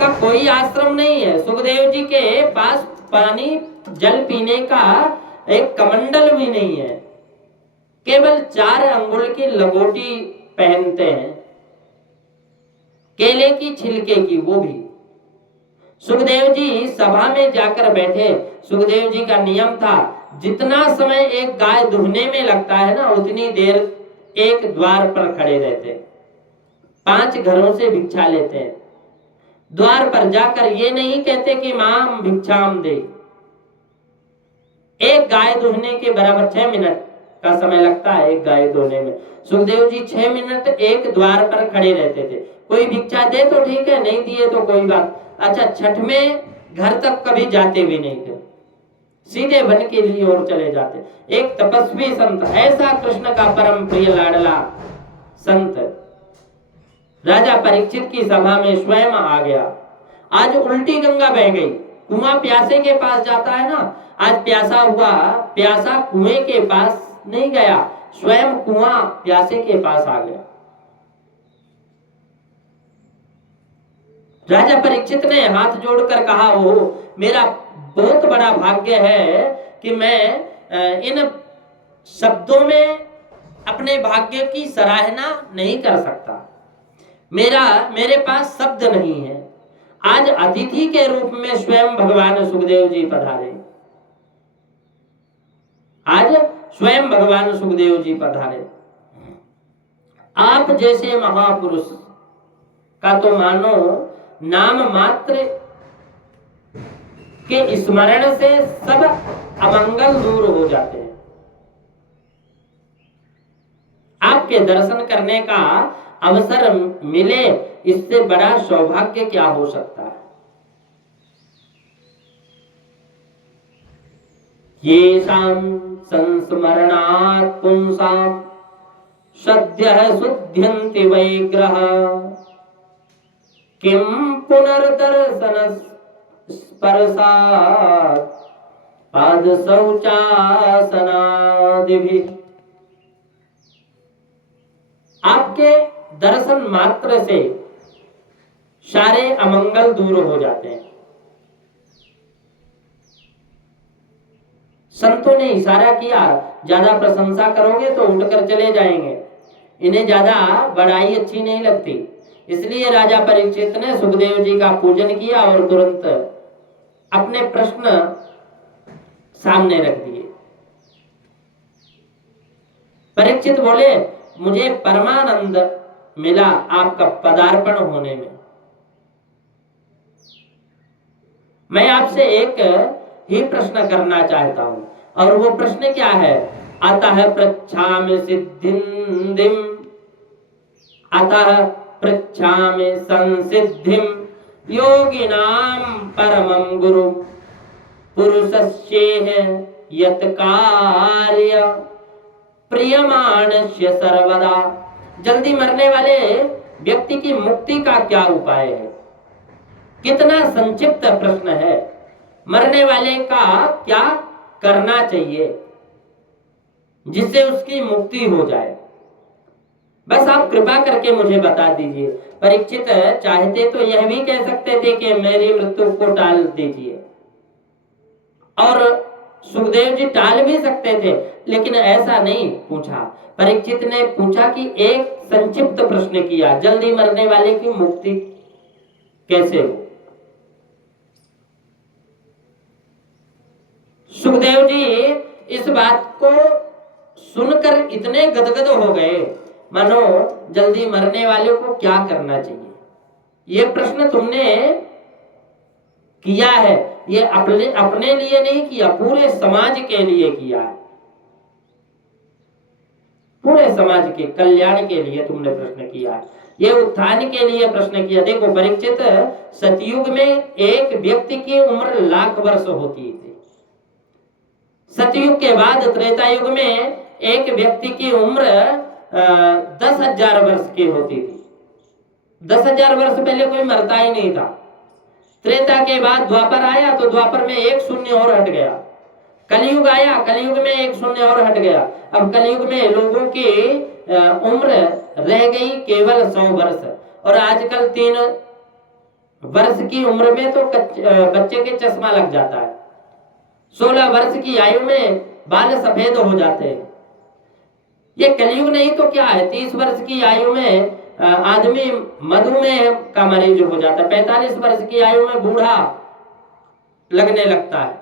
का कोई आश्रम नहीं है। सुखदेव जी के पास पानी जल पीने का एक कमंडल भी नहीं है, केवल 4 अंगुल की लंगोटी पहनते हैं, केले की छिलके की, वो भी। सुखदेव जी सभा में जाकर बैठे। सुखदेव जी का नियम था जितना समय एक गाय दुहने में लगता है ना, उतनी देर एक द्वार पर खड़े रहते। 5 घरों से भिक्षा लेते हैं। द्वार पर जाकर ये नहीं कहते कि मां भिक्षाम दे। एक गाय दुहने के बराबर 6 मिनट का समय लगता है एक गाय धोने में। सुखदेव जी 6 मिनट एक द्वार पर खड़े रहते थे। कोई भिक्षा दे तो ठीक है, नहीं दिए तो कोई बात। अच्छा, छठ में घर तक कभी जाते भी नहीं थे, सीधे वन के लिए और चले जाते। एक तपस्वी संत, ऐसा कृष्ण का परम प्रिय लाडला संत राजा परीक्षित की सभा में स्वयं आ गया। आज उल्टी गंगा बह गई। कुआं प्यासे के पास जाता है ना, आज प्यासा हुआ, प्यासा कुएं के पास नहीं गया, स्वयं कुआं प्यासे के पास आ गया। राजा परीक्षित ने हाथ जोड़कर कहा, ओ मेरा बहुत बड़ा भाग्य है कि मैं इन शब्दों में अपने भाग्य की सराहना नहीं कर सकता। मेरे पास शब्द नहीं है। आज अतिथि के रूप में स्वयं भगवान सुखदेव जी पधारे। आज स्वयं भगवान सुखदेव जी पधारे। आप जैसे महापुरुष का तो मानो नाम मात्र के स्मरण से सब अमंगल दूर हो जाते हैं। आपके दर्शन करने का अवसर मिले, इससे बड़ा सौभाग्य क्या हो सकता है। येषां संस्मरणात् पुंसां सद्यः शुद्ध्यन्ति वैग्रह किं पुनर्दर्शन स्पर्शात् पाद शौचासनादिभिः। आपके दर्शन मात्र से सारे अमंगल दूर हो जाते हैं। संतों ने इशारा किया, ज्यादा प्रशंसा करोगे तो उठकर चले जाएंगे, इन्हें ज्यादा बड़ाई अच्छी नहीं लगती। इसलिए राजा परीक्षित ने सुखदेव जी का पूजन किया और तुरंत अपने प्रश्न सामने रख दिए। परीक्षित बोले, मुझे परमानंद मिला आपका पदार्पण होने में। मैं आपसे एक ही प्रश्न करना चाहता हूं, और वो प्रश्न क्या है? अतः पृच्छामि सिद्धिं अतः पृच्छामि संसिद्धिं योगिनां परमं गुरु पुरुषस्येह यत् कार्य प्रियमाणस्य सर्वदा। जल्दी मरने वाले व्यक्ति की मुक्ति का क्या उपाय है? कितना संक्षिप्त प्रश्न है। मरने वाले का क्या करना चाहिए जिससे उसकी मुक्ति हो जाए? बस आप कृपा करके मुझे बता दीजिए। परीक्षित चाहते तो यह भी कह सकते थे कि मेरी मृत्यु को टाल दीजिए, और सुखदेव जी टाल भी सकते थे, लेकिन ऐसा नहीं पूछा। परीक्षित ने पूछा कि एक संक्षिप्त प्रश्न किया, जल्दी मरने वाले की मुक्ति कैसे हो? सुखदेव जी इस बात को सुनकर इतने गदगद हो गए, मानो जल्दी मरने वाले को क्या करना चाहिए। ये प्रश्न तुमने किया है, ये अपने लिए नहीं किया, पूरे समाज के लिए किया है। पूरे समाज के कल्याण के लिए तुमने प्रश्न किया है, ये उत्थान के लिए प्रश्न किया। देखो परीक्षित, सतयुग में एक व्यक्ति की उम्र लाख वर्ष होती थी। सतयुग के बाद त्रेता युग में एक व्यक्ति की उम्र 10,000 वर्ष की होती थी। 10,000 वर्ष पहले कोई मरता ही नहीं था। त्रेता के बाद द्वापर आया तो द्वापर में एक शून्य और हट गया। कलयुग आया, कलयुग में एक शून्य और हट गया। अब कलयुग में लोगों की उम्र रह गई केवल 100 वर्ष, और आजकल 3 वर्ष की उम्र में तो बच्चे के चश्मा लग जाता है। 16 वर्ष की आयु में बाल सफेद हो जाते हैं। ये कलयुग नहीं तो क्या है, 30 वर्ष की आयु में आदमी मधुमेह का मरीज हो जाता है। 45 वर्ष की आयु में बूढ़ा लगने लगता है।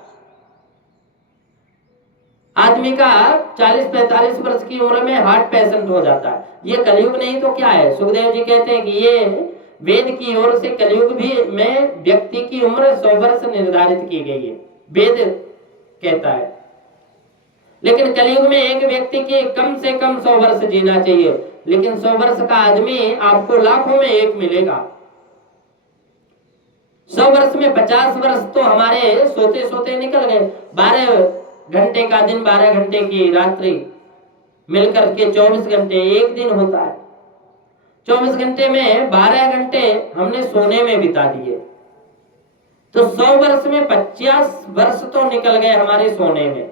आदमी का 40-45 वर्ष की उम्र में हार्ट पेशेंट हो जाता है। ये कलयुग नहीं तो क्या है। सुखदेव जी कहते हैं कि ये वेद की ओर से कलयुग भी में व्यक्ति की उम्र 100 वर्ष निर्धारित की गई है, वेद कहता है। लेकिन कलयुग में एक व्यक्ति के कम से कम 100 वर्ष जीना चाहिए, लेकिन 100 वर्ष का आदमी आपको लाखों में एक मिलेगा। 100 वर्ष में 50 वर्ष तो हमारे सोते सोते निकल गए। 12 घंटे का दिन, 12 घंटे की रात्रि मिलकर के 24 घंटे एक दिन होता है। 24 घंटे में 12 घंटे हमने सोने में बिता दिए, तो 100 वर्ष में 50 वर्ष तो निकल गए हमारे सोने में।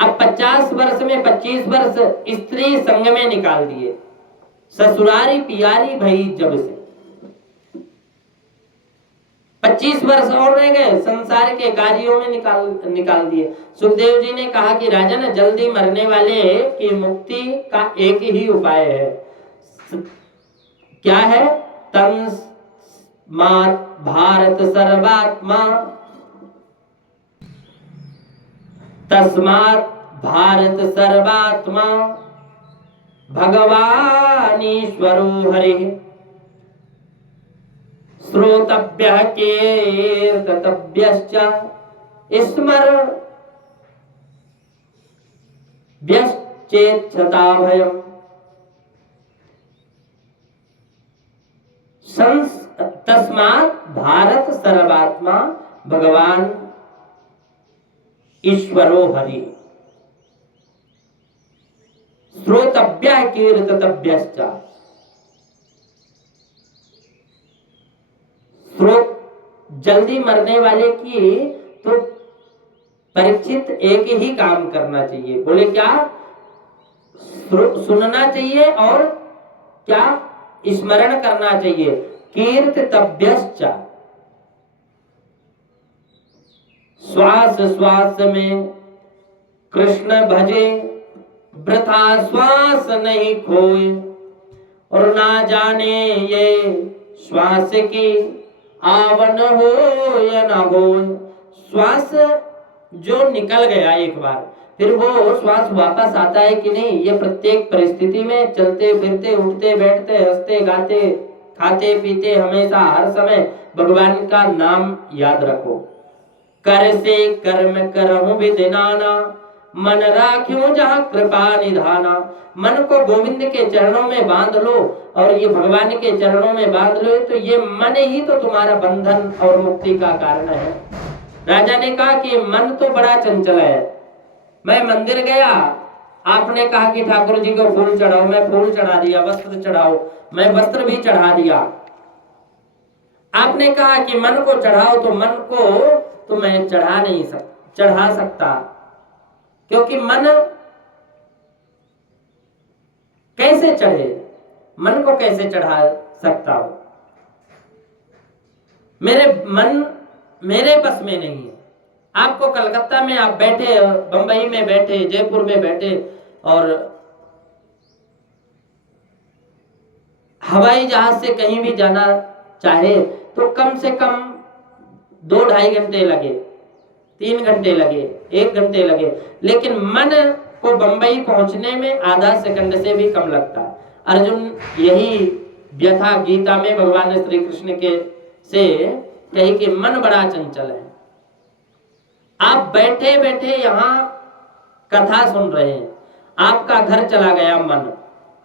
अब 50 वर्ष में 25 वर्ष स्त्री संग में निकाल दिए, ससुरारी पियारी भई जब से 25 वर्ष और रह गए, संसार के कार्यों में निकाल दिए। सुखदेव जी ने कहा कि राजन, जल्दी मरने वाले की मुक्ति का एक ही उपाय है। क्या है? तस्मात् भारत सर्वात्मा, तस्मात् भारत सर्वात्मा भगवान ईश्वरो हरिः श्रोतव्यः कीर्तव्यश्च स्मर्तव्यश्चेच्छता भयम्। तस्मात् भारत सर्वात्मा भगवान ईश्वरो हरि श्रोतव्यः कीर्तव्यश्च। जल्दी मरने वाले की तो परीक्षित एक ही काम करना चाहिए। बोले क्या? सुनना चाहिए और क्या? स्मरण करना चाहिए। कीर्तव्यश्च, श्वास श्वास में कृष्ण भजे, वृथा श्वास नहीं खोए, और ना जाने ये श्वास की आवन हो या ना हो। श्वास जो निकल गया एक बार, फिर वो श्वास वापस आता है कि नहीं, ये प्रत्येक परिस्थिति में चलते फिरते उठते बैठते हंसते गाते खाते पीते हमेशा हर समय भगवान का नाम याद रखो। कर से कर्म करहु विधिनाना, मन राख्यो जहाँ कृपा निधाना। मन को गोविंद के चरणों में बांध लो, और ये भगवान के चरणों में बांध लो, तो ये मन ही तो तुम्हारा बंधन और मुक्ति का कारण है। राजा ने कहा कि मन तो बड़ा चंचल है। मैं मंदिर गया, आपने कहा कि ठाकुर जी को फूल चढ़ाओ, मैं फूल चढ़ा दिया। वस्त्र चढ़ाओ, मैं वस्त्र भी चढ़ा दिया। आपने कहा कि मन को चढ़ाओ, तो मन को तो मैं चढ़ा सकता, क्योंकि मन कैसे चढ़े, मन को कैसे चढ़ा सकता हो? मन मेरे बस में नहीं है। आपको कलकत्ता में आप बैठे, बंबई में बैठे, जयपुर में बैठे, और हवाई जहाज से कहीं भी जाना चाहे तो कम से कम 2-2.5 घंटे लगे, 3 घंटे लगे, 1 घंटे लगे, लेकिन मन को बंबई पहुंचने में आधा सेकंड से भी कम लगता है। अर्जुन यही व्यथा गीता में भगवान श्री कृष्ण के से कही कि मन बड़ा चंचल है। आप बैठे बैठे यहाँ कथा सुन रहे हैं, आपका घर चला गया मन,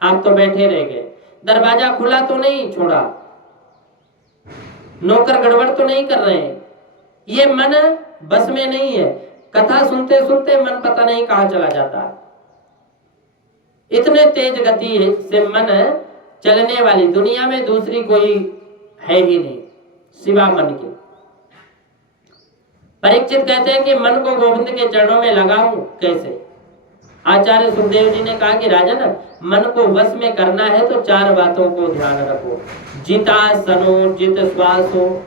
आप तो बैठे रह गए, दरवाजा खुला तो नहीं छोड़ा, नौकर गड़बड़ तो नहीं कर रहे हैं, ये मन बस में नहीं है। कथा सुनते सुनते मन पता नहीं कहां चला जाता है। इतने तेज गति से मन चलने वाली दुनिया में दूसरी कोई है ही नहीं सिवा मन के। परीक्षित कहते हैं कि मन को गोविंद के चरणों में लगाऊं कैसे? आचार्य सुखदेव जी ने कहा कि राजन, मन को वश में करना है तो 4 बातों को ध्यान रखो। जितासनो जित श्वासो,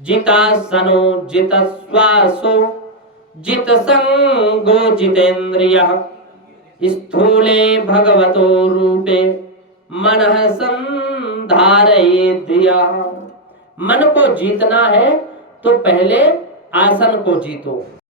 जितासनो जित श्वासो, जित संगो जितेन्द्रियः, स्थूले भगवतो रूपे मनः संधारयेत् धियः। मन को जीतना है तो पहले आसन को जीतो।